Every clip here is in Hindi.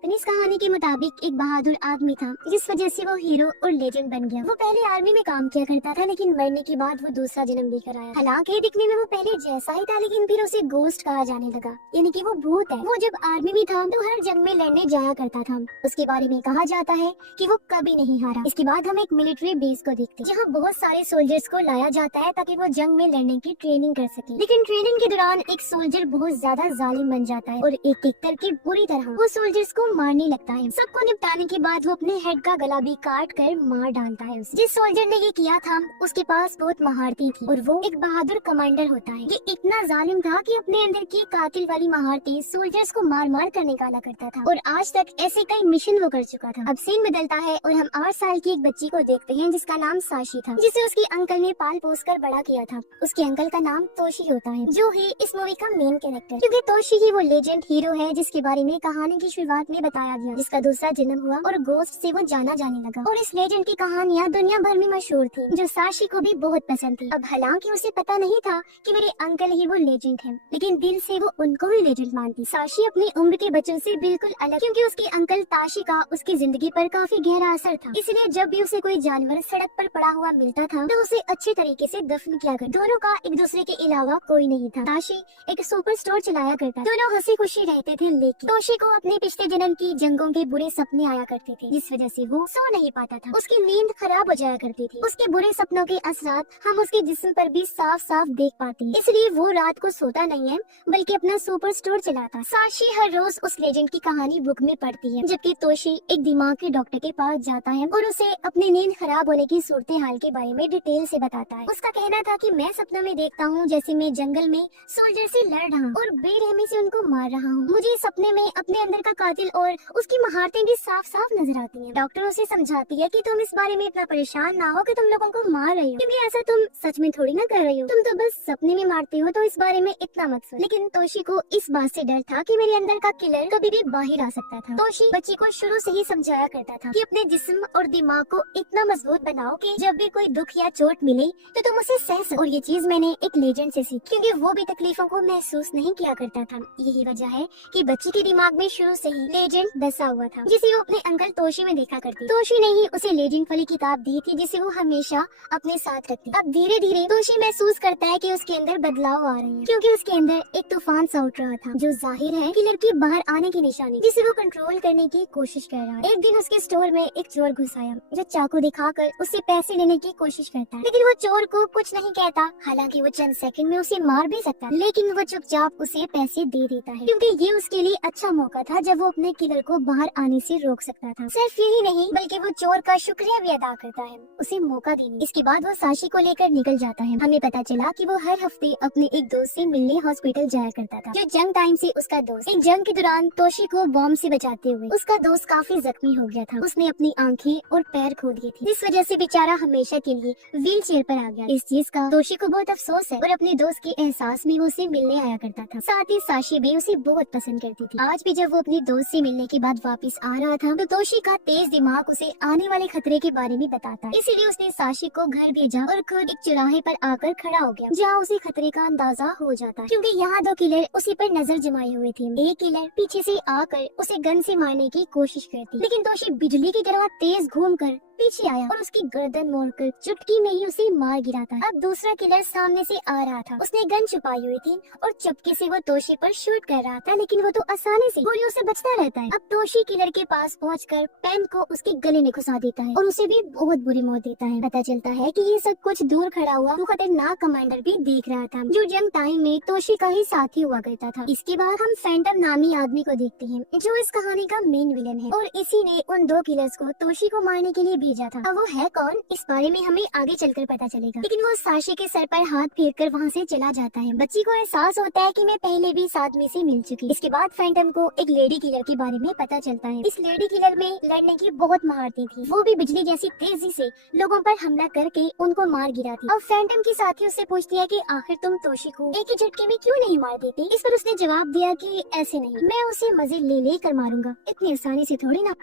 हैपन। इस कहानी के मुताबिक एक बहादुर आदमी था जिस वजह से वो हीरो और लेजेंड बन गया। वो पहले आर्मी में काम किया करता था, लेकिन मरने के बाद वो दूसरा जन्म लेकर आया। हालांकि दिखने में वो पहले जैसा ही था, लेकिन फिर उसे गोस्ट कहा जाने लगा, यानी कि वो भूत है। वो जब आर्मी में था तो हर जंग में लड़ने जाया करता था। उसके बारे में कहा जाता है कि वो कभी नहीं हारा। इसके बाद हम एक मिलिट्री बेस को देखते हैं, जहाँ बहुत सारे सोल्जर्स को लाया जाता है ताकि वो जंग में लड़ने की ट्रेनिंग कर सके। लेकिन ट्रेनिंग के दौरान एक सोल्जर बहुत ज्यादा जालिम बन जाता है और एक एक करके पूरी तरह वो सोल्जर्स को मारने लगता है। सबको निपटाने के बाद वो अपने हेड का गला भी काट कर मार डालता है उसे। जिस सोल्जर ने ये किया था उसके पास बहुत महारतें थी और वो एक बहादुर कमांडर होता है। ये इतना जालिम था कि अपने अंदर की कातिल वाली महारतें सोल्जर्स को मार मार कर निकाला करता था और आज तक ऐसे कई मिशन वो कर चुका था। अब सीन बदलता है और हम 8 साल की एक बच्ची को देखते हैं जिसका नाम साशी था, जिसे उसके अंकल ने पाल पोस कर बड़ा किया था। उसके अंकल का नाम तोशी होता है, जो है इस मूवी का मेन कैरेक्टर, क्योंकि तोशी ही वो लेजेंड हीरो है जिसके बारे में कहानी की शुरुआत में बताया गया, जिसका दूसरा जन्म हुआ और गोस्ट से वो जाना जाने लगा। और इस लेजेंड की कहानियाँ दुनिया भर में मशहूर थी, जो साशी को भी बहुत पसंद थी। अब हालांकि उसे पता नहीं था कि मेरे अंकल ही वो लेजेंड है, लेकिन दिल से वो उनको ही लेजेंड मानती। साशी अपनी उम्र के बच्चों से बिल्कुल अलग, क्योंकि उसके अंकल ताशी का उसकी जिंदगी पर काफी गहरा असर था। इसलिए जब भी उसे कोई जानवर सड़क पर पड़ा हुआ मिलता था तो उसे अच्छे तरीके से दफन किया कर। दोनों का एक दूसरे के अलावा कोई नहीं था। ताशी एक सुपर स्टोर चलाया करता, दोनों हंसी खुशी रहते थे, लेकिन तोशी को अपने पिछले जन्म की जंगों के बुरे सपने आया करते थे, जिस वजह से वो सो नहीं पाता था। उसकी नींद खराब हो जाया करती थी। उसके बुरे सपनों के असरात हम उसके जिस्म पर भी साफ साफ देख पाते हैं, इसलिए वो रात को सोता नहीं है बल्कि अपना सुपर स्टोर चलाता। साशी हर रोज उस लेजेंड की कहानी बुक में पढ़ती है, जबकि तोशी एक दिमाग के डॉक्टर के पास जाता है और उसे अपनी नींद खराब होने की सूरत हाल के बारे में डिटेल से बताता है। उसका कहना था कि मैं सपनों में देखता हूँ जैसे मैं जंगल में सोल्जर से लड़ रहा हूँ और बेरहमी से उनको मार रहा हूँ। मुझे सपने में अपने अंदर का कातिल और उसकी महारतें भी साफ साफ नजर आती हैं। डॉक्टर उसे समझाती है कि तुम इस बारे में इतना परेशान ना हो कि तुम लोगों को मार रही हो, क्योंकि ऐसा तुम सच में थोड़ी ना कर रही हो, तुम तो बस सपने में मारती हो, तो इस बारे में इतना मत सोच। लेकिन तोशी को इस बात से डर था कि मेरे अंदर का किलर कभी भी बाहर आ सकता था। तोशी बच्ची को शुरू से ही समझाया करता था कि अपने जिस्म और दिमाग को इतना मजबूत बनाओ कि जब भी कोई दुख या चोट मिले तो तुम उसे सह सको। और ये चीज मैंने एक लेजेंड से सीखी, क्योंकि वो भी तकलीफों को महसूस नहीं किया करता था। यही वजह है कि बच्ची के दिमाग में शुरू से ही लेजेंड बसा हुआ था, जिसे वो अपने अंकल तोशी में देखा करती। तोशी ने ही उसे लेजेंड वाली किताब दी थी, जिसे वो हमेशा अपने साथ रखती। अब धीरे धीरे तोशी महसूस करता है कि उसके अंदर बदलाव आ रहे हैं, क्योंकि उसके अंदर एक तूफान सा उठ रहा था, जो जाहिर है किलर की बाहर आने की निशानी, जिसे वो कंट्रोल करने की कोशिश कर रहा है। एक दिन उसके स्टोर में एक चोर घुस आया, जो चाकू दिखाकर उससे पैसे लेने की कोशिश करता है, लेकिन वो चोर को कुछ नहीं कहता। हालांकि वो चंद सेकंड में उसे मार भी सकता है, लेकिन वो चुपचाप उसे पैसे दे देता है, क्योंकि ये उसके लिए अच्छा मौका था जब वो अपने किलर को बाहर आने से रोक सकता था। सिर्फ यही नहीं बल्कि वो चोर का शुक्रिया भी अदा करता है उसे मौका देने। इसके बाद वो साशी को लेकर निकल जाता है। हमें पता चला कि वो हर हफ्ते अपने एक दोस्त से मिलने हॉस्पिटल जाया करता था, जो जंग टाइम से उसका दोस्त। एक जंग के दौरान तोशी को बॉम्ब से बचाते हुए उसका दोस्त काफी जख्मी हो गया था। उसने अपनी आंखें और पैर खो दिए थे, जिस वजह से बेचारा हमेशा के लिए व्हील चेयर पर आ गया। इस चीज का तोशी को बहुत अफसोस है और अपने दोस्त के एहसास में वो उसे मिलने आया करता था। साथ ही साशी भी उसे बहुत पसंद करती थी। आज भी जब वो अपने दोस्त से मिलने के बाद वापस आ रहा था तो तोशी का तेज दिमाग उसे आने वाले खतरे के बारे में बताता है। इसीलिए उसने साशी को घर भेजा और खुद एक चौराहे पर आकर खड़ा हो गया, जहाँ उसे खतरे का अंदाजा हो जाता है, क्योंकि यहाँ 2 किलर उसी पर नजर जमाए हुए थे। एक किलर पीछे से आकर उसे गन से मारने की कोशिश करती, लेकिन तोशी बिजली की तरह तेज घूमकर पीछे आया और उसकी गर्दन मोड़कर चुटकी में ही उसे मार गिराता। अब दूसरा किलर सामने से आ रहा था। उसने गन छुपाई हुई थी और चुपके से वो तोशी पर शूट कर रहा था, लेकिन वो तो आसानी से गोलियों से बचता रहता है। अब तोशी किलर के पास पहुंचकर पेन को उसके गले में घुसा देता है और उसे भी बहुत बुरी मौत देता है। पता चलता है कि ये सब कुछ दूर खड़ा हुआ वो खतरनाक कमांडर भी देख रहा था, जो जंग टाइम में तोशी का ही साथी हुआ करता था। इसके बाद हम फैंटम नामी आदमी को देखते हैं, जो इस कहानी का मेन विलन है, और इसी ने उन 2 किलर्स को तोशी को मारने के लिए भेजा था। अब वो है कौन, इस बारे में हमें आगे चलकर पता चलेगा, लेकिन वो साशी के सर पर हाथ फेर कर वहाँ से चला जाता है। बच्ची को एहसास होता है कि मैं पहले भी साथ में से मिल चुकी। इसके बाद फैंटम को एक लेडी किलर के बारे में पता चलता है। इस लेडी किलर में लड़ने की बहुत महारतें थी। वो भी बिजली जैसी तेजी से लोगों पर हमला करके उनको मार गिराती। अब फैंटम की साथी उससे पूछती है कि आखिर तुम तोशी को एक ही झटके में क्यों नहीं मार देती। इस पर उसने जवाब दिया कि ऐसे नहीं, मैं उसे मजे ले कर मारूंगा, इतनी आसानी से थोड़ी ना।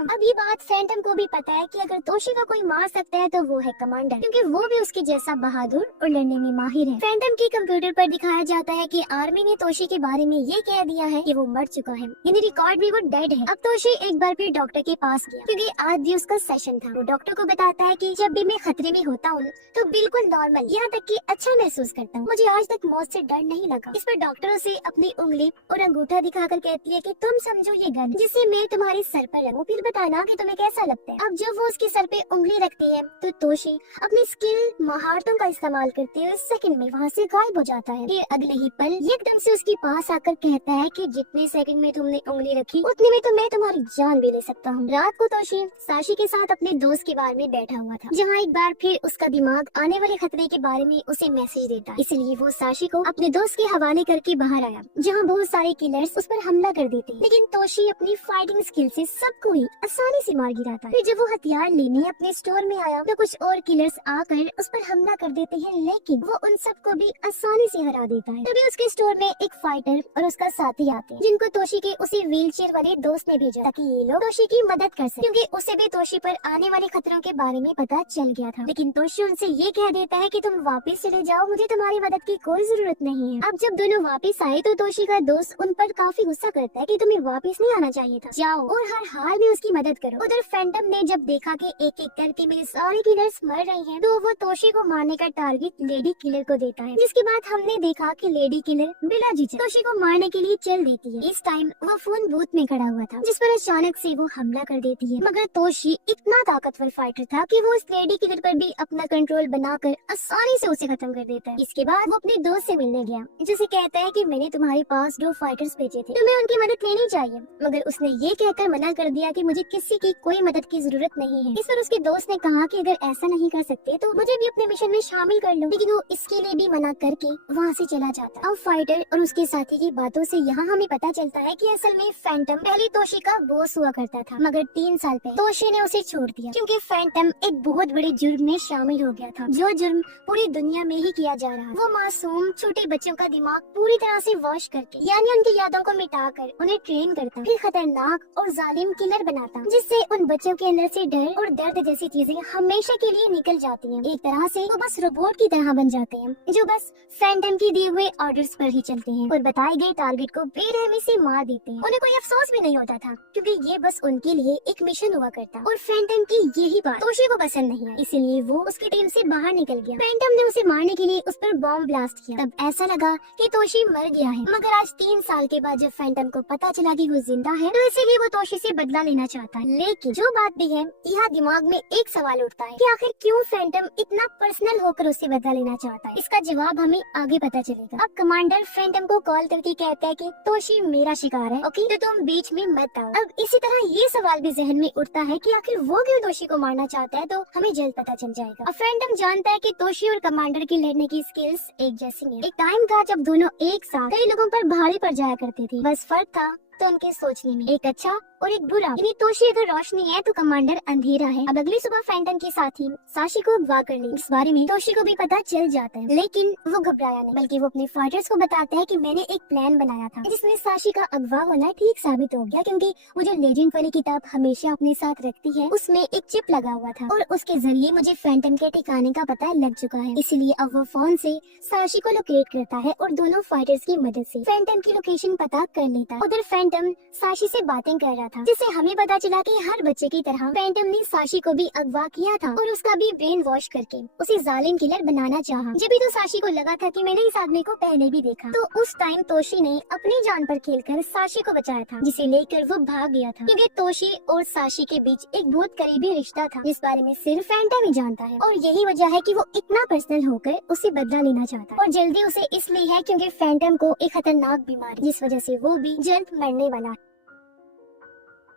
अब ये बात फैंटम को भी पता है कि अगर तोशी को कोई मार सकता है तो वो है कमांडर, क्योंकि वो भी उसके जैसा बहादुर और लड़ने में माहिर है। फैंटम के कंप्यूटर पर दिखाया जाता है कि आर्मी ने तोशी के बारे में ये कह दिया है कि वो मर चुका है, यानी रिकॉर्ड में वो डेड है। अब तोशी एक बार फिर डॉक्टर के पास गया क्योंकि आज भी उसका सेशन था। वो डॉक्टर को बताता है कि जब भी मैं खतरे में होता हूँ तो बिल्कुल नॉर्मल, यहाँ तक कि अच्छा महसूस करता हूँ, मुझे आज तक मौत से डर नहीं लगा। इस पर डॉक्टर उसे अपनी उंगली और अंगूठा दिखाकर कहती है कि तुम समझो ये गन जिसे मैं तुम्हारे सर पर रखूं, फिर बताना कि तुम्हें कैसा लगता है। अब जब वो उसके सर पे उंगली रखती है तो तोशी अपनी स्किल महारतों का इस्तेमाल करते हुए सेकंड में वहाँ से गायब हो जाता है। फिर अगले ही पल एकदम से उसके पास आकर कहता है कि जितने सेकंड में तुमने उंगली रखी उतने में तो मैं तुम्हारी जान भी ले सकता हूँ। रात को तोशी साशी के साथ अपने दोस्त के बारे में बैठा हुआ था, जहाँ एक बार फिर उसका दिमाग आने वाले खतरे के बारे में उसे मैसेज देता है। इसलिए वो साशी को अपने दोस्त के हवाले करके बाहर आया, जहाँ बहुत सारे किलर्स उस पर हमला कर देते हैं, लेकिन तोशी अपनी फाइटिंग स्किल से सबको ही आसानी से मार गिराता है। फिर जब वो हथियार लेने अपने स्टोर में आया तो कुछ और किलर्स आकर उस पर हमला कर देते हैं, लेकिन वो उन सबको भी आसानी से हरा देता है। तभी उसके स्टोर में एक फाइटर और उसका साथी आते हैं, जिनको तोशी के उसी व्हीलचेयर वाले दोस्त ने भेजा ताकि ये लोग तोशी की मदद कर सके, क्योंकि उसे भी तोशी पर आने वाले खतरों के बारे में पता चल गया था। लेकिन तोशी उनसे ये कह देता है कि तुम वापस चले जाओ, मुझे तुम्हारी मदद की कोई जरूरत नहीं है। अब जब दोनों वापस आए तो तोशी का दोस्त उन पर काफी गुस्सा करता है कि तुम्हें वापस नहीं आना चाहिए था, जाओ और हर हाल में उसकी मदद करो। उधर फैंटम ने जब देखा कि एक एक करके मेरे सारे किलर्स मर रहे हैं तो वो तोशी को मारने का टारगेट लेडी किलर को देता है, जिसके बाद हमने देखा कि लेडी किलर बिना झिझक तोशी को मारने के लिए चल देती है। इस टाइम वो फोन बूथ में खड़ा हुआ था, जिस पर अचानक से वो हमला कर देती है, मगर तोशी इतना ताकतवर फाइटर था कि वो उस लेडी किलर पर भी अपना कंट्रोल बनाकर आसानी से उसे खत्म कर देता है। इसके बाद वो अपने दोस्त से मिलने गया, जिसे कहता है कि मैंने तुम्हारे पास 2 फाइटर्स भेजे थे, तुम्हें उनकी मदद लेनी चाहिए, मगर उसने ये कहकर मना कर दिया कि मुझे किसी की कोई मदद की जरूरत नहीं है। इस पर उसके दोस्त ने कहा कि अगर ऐसा नहीं कर सकते तो मुझे भी अपने मिशन में शामिल कर लो, लेकिन वो इसके लिए भी मना करके वहाँ से चला जाता है। अब फाइटर और उसके साथी की बातों से यहाँ हमें पता चलता है कि असल में फैंटम पहले तोशी का बॉस हुआ करता था, मगर 3 साल पहले तोशी ने उसे छोड़ दिया क्योंकि फैंटम एक बहुत बड़े जुर्म में शामिल हो गया था, जो जुर्म पूरी दुनिया में ही किया जा रहा है। वो मासूम छोटे बच्चों का दिमाग पूरी तरह से वॉश करके, यानी उनकी यादों को मिटाकर उन्हें ट्रेन करता, फिर खतरनाक और जालिम किलर बनाता, जिससे उन बच्चों के अंदर से डर और दर्द जैसी चीजें हमेशा के लिए निकल जाती हैं। एक तरह से वो बस रोबोट की तरह बन जाते हैं, जो बस फैंटम के दिए हुए ऑर्डर्स पर ही चलते हैं और बताए गए टारगेट को बेरहमी से मार देते हैं। उन्हें कोई अफसोस भी नहीं होता था क्योंकि ये बस उनके लिए एक मिशन हुआ करता। और फैंटम की यही बात तोशी को पसंद नहीं आई, इसीलिए वो उसकी टीम से बाहर निकल गया। फैंटम ने उसे मारने के लिए उस पर बॉम्ब ब्लास्ट किया। तब ऐसा लगा कि तोशी मर गया है, मगर आज 3 साल के बाद जब फैंटम को पता चला कि वो जिंदा है तो इसीलिए वो तोशी से बदला लेना चाहता है। लेकिन जो बात भी है, यहाँ दिमाग में एक सवाल उठता है कि आखिर क्यों फैंटम इतना पर्सनल होकर उससे बदला लेना चाहता है। इसका जवाब हमें आगे पता चलेगा। अब कमांडर फैंटम को कॉल करके कहता है कि तोशी मेरा शिकार है, ओके, तो तुम बीच में मत आओ। अब इसी तरह ये सवाल भी जहन में उठता है कि आखिर वो क्यों तोशी को मारना चाहता है, तो हमें जल्द पता चल जाएगा। अब फैंटम जानता है कि तोशी और कमांडर की लड़ने की स्किल्स एक जैसी हैं। एक टाइम था जब दोनों एक साथ कई लोगों पर भारी पड़ जाया करते थे, बस फर्क था तो उनके सोचने में, एक अच्छा और एक बुरा। यानी तोशी अगर रोशनी है तो कमांडर अंधेरा है। अब अगली सुबह फैंटम के साथी साशी को अगवा कर ली। इस बारे में तोशी को भी पता चल जाता है, लेकिन वो घबराया नहीं, बल्कि वो अपने फाइटर्स को बताता है कि मैंने एक प्लान बनाया था, जिसमें साशी का अगवा होना ठीक साबित हो गया, क्योंकि वो जो लेजेंड वाली किताब हमेशा अपने साथ रखती है उसमें एक चिप लगा हुआ था और उसके जरिए मुझे फैंटम के ठिकाने का पता लग चुका है। इसलिए अब वो फोन से साशी को लोकेट करता है और दोनों फाइटर्स की मदद से फैंटम की लोकेशन पता कर लेता है। उधर फैंटम साशी से बातें कर रहा था, जिससे हमें पता चला कि हर बच्चे की तरह फैंटम ने साशी को भी अगवा किया था और उसका भी ब्रेन वॉश करके उसे जालिम किलर बनाना चाहा। जब भी तो साशी को लगा था कि मैंने इस आदमी को पहले भी देखा, तो उस टाइम तोशी ने अपनी जान पर खेलकर साशी को बचाया था, जिसे लेकर वो भाग गया था, क्योंकि तोशी और साशी के बीच एक बहुत करीबी रिश्ता था, जिस बारे में सिर्फ फैंटम ही जानता है। और यही वजह है कि वो इतना पर्सनल होकर उसे बदला लेना चाहता है, और जल्दी उसे इसलिए है क्योंकि फैंटम को एक खतरनाक बीमारी, जिस वजह से वो भी जल्द मरने वाला है।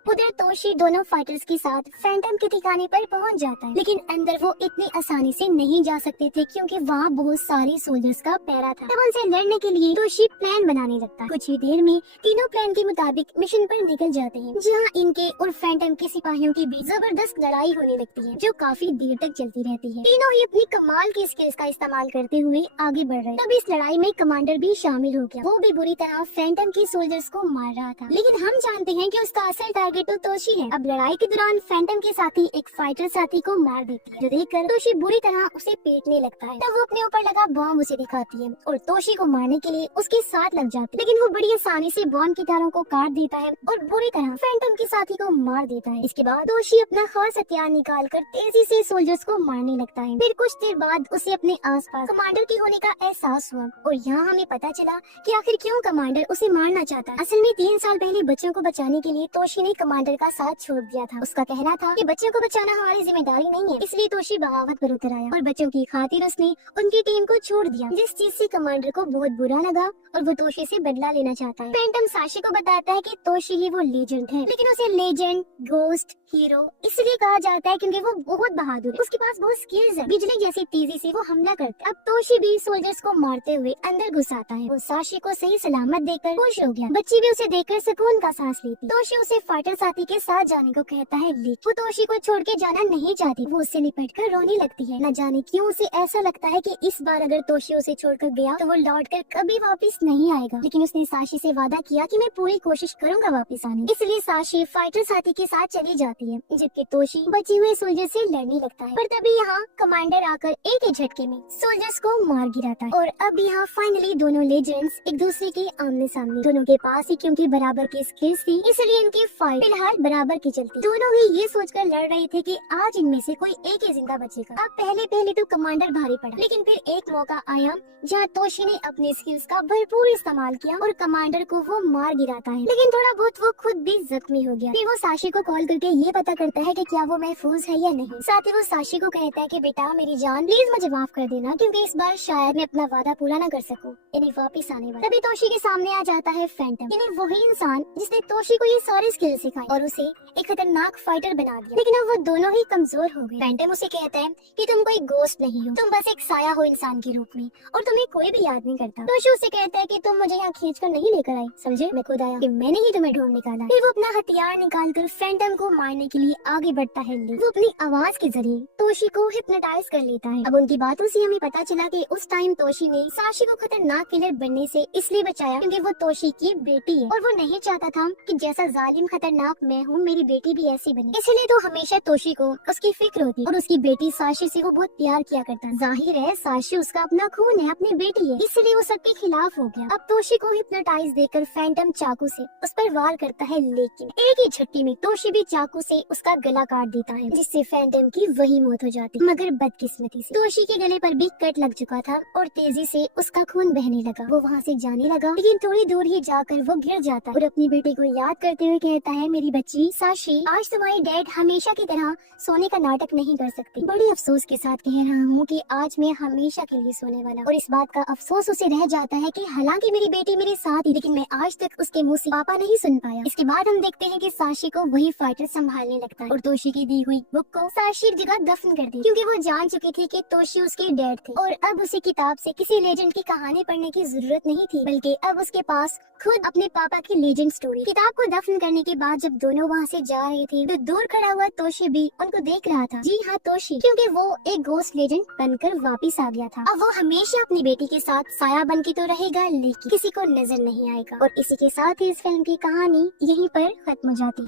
उधर तोशी दोनों फाइटर्स के साथ फैंटम के ठिकाने पर पहुंच जाता है, लेकिन अंदर वो इतनी आसानी से नहीं जा सकते थे क्योंकि वहाँ बहुत सारे सोल्जर्स का पैरा था। तब उनसे लड़ने के लिए तोशी प्लान बनाने लगता है। कुछ ही देर में तीनों प्लान के मुताबिक मिशन पर निकल जाते हैं, जहाँ इनके और फैंटम के सिपाहियों के बीच जबरदस्त लड़ाई होने लगती है, जो काफी देर तक चलती रहती है। तीनों ही अपनी कमाल की स्किल्स का इस्तेमाल करते हुए आगे बढ़ रहे। तब इस लड़ाई में कमांडर भी शामिल हो गया। वो भी बुरी तरह फैंटम के सोल्जर्स को मार रहा था, लेकिन हम जानते हैं कि उसका असल टारगेट तो तोशी है। अब लड़ाई के दौरान फैंटम के साथी एक फाइटर साथी को मार देती है, जो देखकर तोशी बुरी तरह उसे पीटने लगता है। तब वो अपने ऊपर लगा बॉम्ब उसे दिखाती है और तोशी को मारने के लिए उसके साथ लग जाती है, लेकिन वो बड़ी आसानी से बॉम्ब की तारों को काट देता है और बुरी तरह फैंटम के साथी को मार देता है। इसके बाद तोशी अपना खास हथियार निकाल कर तेजी से सोल्जर्स को मारने लगता है। फिर कुछ देर बाद उसे अपने आसपास कमांडर के होने का एहसास हुआ और यहाँ हमें पता चला कि आखिर क्यों कमांडर उसे मारना चाहता है। असल में 3 साल पहले बच्चों को बचाने के लिए तोशी ने कमांडर का साथ छोड़ दिया था। उसका कहना था कि बच्चों को बचाना हमारी जिम्मेदारी नहीं है, इसलिए तोशी बगावत पर उतर आया और बच्चों की खातिर उसने उनकी टीम को छोड़ दिया, जिस चीज से कमांडर को बहुत बुरा लगा और वो तोशी से बदला लेना चाहता है। फैंटम साशी को बताता है कि तोशी ही वो लेजेंड है, लेकिन उसे लेजेंड, गोस्ट, हीरो इसलिए कहा जाता है क्योंकि वो बहुत बहादुर है। उसके पास बहुत स्किल्स है, बिजली जैसी तेजी से वो हमला करता है। अब तोशी भी सोल्जर्स को मारते हुए अंदर घुस आता है। वो साशी को सही सलामत देखकर खुश हो गया। बच्ची भी उसे देखकर सुकून का सांस लेती। तोशी उसे फाइटर साथी के साथ जाने को कहता है, लेकिन वो तोशी को छोड़ के जाना नहीं चाहती। वो उससे लिपट कर रोने लगती है। न जाने क्यों उसे ऐसा लगता है कि इस बार अगर तोशी उसे छोड़कर गया तो वो लौटकर कभी वापस नहीं आएगा, लेकिन उसने साशी से वादा किया कि मैं पूरी कोशिश करूंगा वापस आने। इसलिए साशी फाइटर साथी के साथ चली जाती है, जबकि तोशी बचे हुए सोल्जर से लड़ने लगता है। पर तभी यहाँ कमांडर आकर एक ही झटके में सोल्जर्स को मार गिराता है और अब यहाँ फाइनली दोनों लेजेंड्स एक दूसरे के आमने सामने। दोनों के पास ही क्योंकि बराबर की स्किल्स थी, इसलिए इनकी फाइट फिलहाल बराबर की चलती। दोनों ही ये सोचकर लड़ रहे थे कि आज इनमें से कोई एक ही जिंदा बचेगा। अब पहले तो कमांडर भारी पड़ा, लेकिन फिर एक मौका आया जहाँ तोशी ने अपने स्किल्स का भरपूर इस्तेमाल किया और कमांडर को वो मार गिराता है, लेकिन थोड़ा बहुत वो खुद भी जख्मी हो गया। फिर वो साशी को कॉल करके ये पता करता है कि क्या वो महफूज है या नहीं। साथ ही वो साशी को कहता है कि बेटा मेरी जान, प्लीज मुझे माफ कर देना, क्योंकि इस बार शायद मैं अपना वादा पूरा न कर सकूं, यानी वापस आने वाला। तभी तोशी के सामने आ जाता है फैंटम, यानी वही इंसान जिसने तोशी को ये सारे स्किल सिखाए और उसे एक खतरनाक फाइटर बना दिया। लेकिन अब वो दोनों ही कमजोर हो गए। फैंटम उसे कहता है कि तुम कोई गोस्ट नहीं हो, तुम बस एक साया हो इंसान के रूप में और तुम्हें कोई भी याद नहीं करता। तोशी उसे कहता है कि तुम मुझे यहाँ खींच कर नहीं लेकर आए, समझे, मैं खुद आया, कि मैंने ही तुम्हें ढूंढ निकाला। फिर वो अपना हथियार निकाल कर फैंटम को मारने के लिए आगे बढ़ता है। वो अपनी आवाज के जरिए तोशी को हिप्नोटाइज कर लेता है। अब उनकी बातों से हमें पता चला कि उस टाइम तोशी ने साशी को खतरनाक किलर बनने से इसलिए बचाया क्योंकि वो तोशी की बेटी है और वो नहीं चाहता था कि जैसा जालिम खतरनाक मैं हूँ मेरी बेटी भी ऐसी बने। इसलिए तो हमेशा तोशी को उसकी फिक्र होती और उसकी बेटी साशी से वो बहुत प्यार किया करता। जाहिर है साशी उसका अपना खून है, अपनी बेटी है, इसलिए वो सबके खिलाफ हो गया। अब तोशी को हिप्नोटाइज देकर फैंटम चाकू से उस पर वार करता है, लेकिन एक ही झटके में तोशी भी चाकू से उसका गला काट देता है, जिससे फैंटम की वही मौत हो जाती। मगर बदकिस्मती से तोशी के गले पर भी कट लग चुका था और तेजी से उसका खून बहने लगा। वो वहाँ से जाने लगा, लेकिन थोड़ी दूर ही जाकर वो गिर जाता है और अपनी बेटी को याद करते हुए कहता है, मेरी बच्ची साशी, आज तुम्हारी डैड हमेशा की तरह सोने का नाटक नहीं कर सकती। बड़े अफसोस के साथ कह रहा हूँ कि आज मैं हमेशा के लिए सोने वाला। और इस बात का अफसोस उसे रह जाता है कि हालांकि मेरी बेटी मेरे साथ ही, लेकिन मैं आज तक उसके मुंह से पापा नहीं सुन पाया। इसके बाद हम देखते हैं कि साशी को वही फाइटर संभालने लगता है और तोशी की दी हुई बुक को साशी एक जगह दफन कर दी, क्योंकि वो जान चुकी थी कि तोशी उसके डैड थे और अब उसे किताब से किसी लेजेंड की कहानी पढ़ने की जरूरत नहीं थी, बल्कि अब उसके पास खुद अपने पापा की लेजेंड स्टोरी। किताब को दफन करने के बाद जब दोनों वहाँ से जा रहे थे तो दूर खड़ा हुआ तोशी भी उनको देख रहा था। जी हाँ, तोशी, क्योंकि वो एक गोस्ट लेजेंड बनकर वापस आ गया था। अब वो हमेशा अपनी बेटी के साथ साया बन के तो रहेगा, लेकिन किसी को नजर नहीं आएगा। और इसी के साथ ही इस फिल्म की कहानी यहीं पर खत्म हो जाती।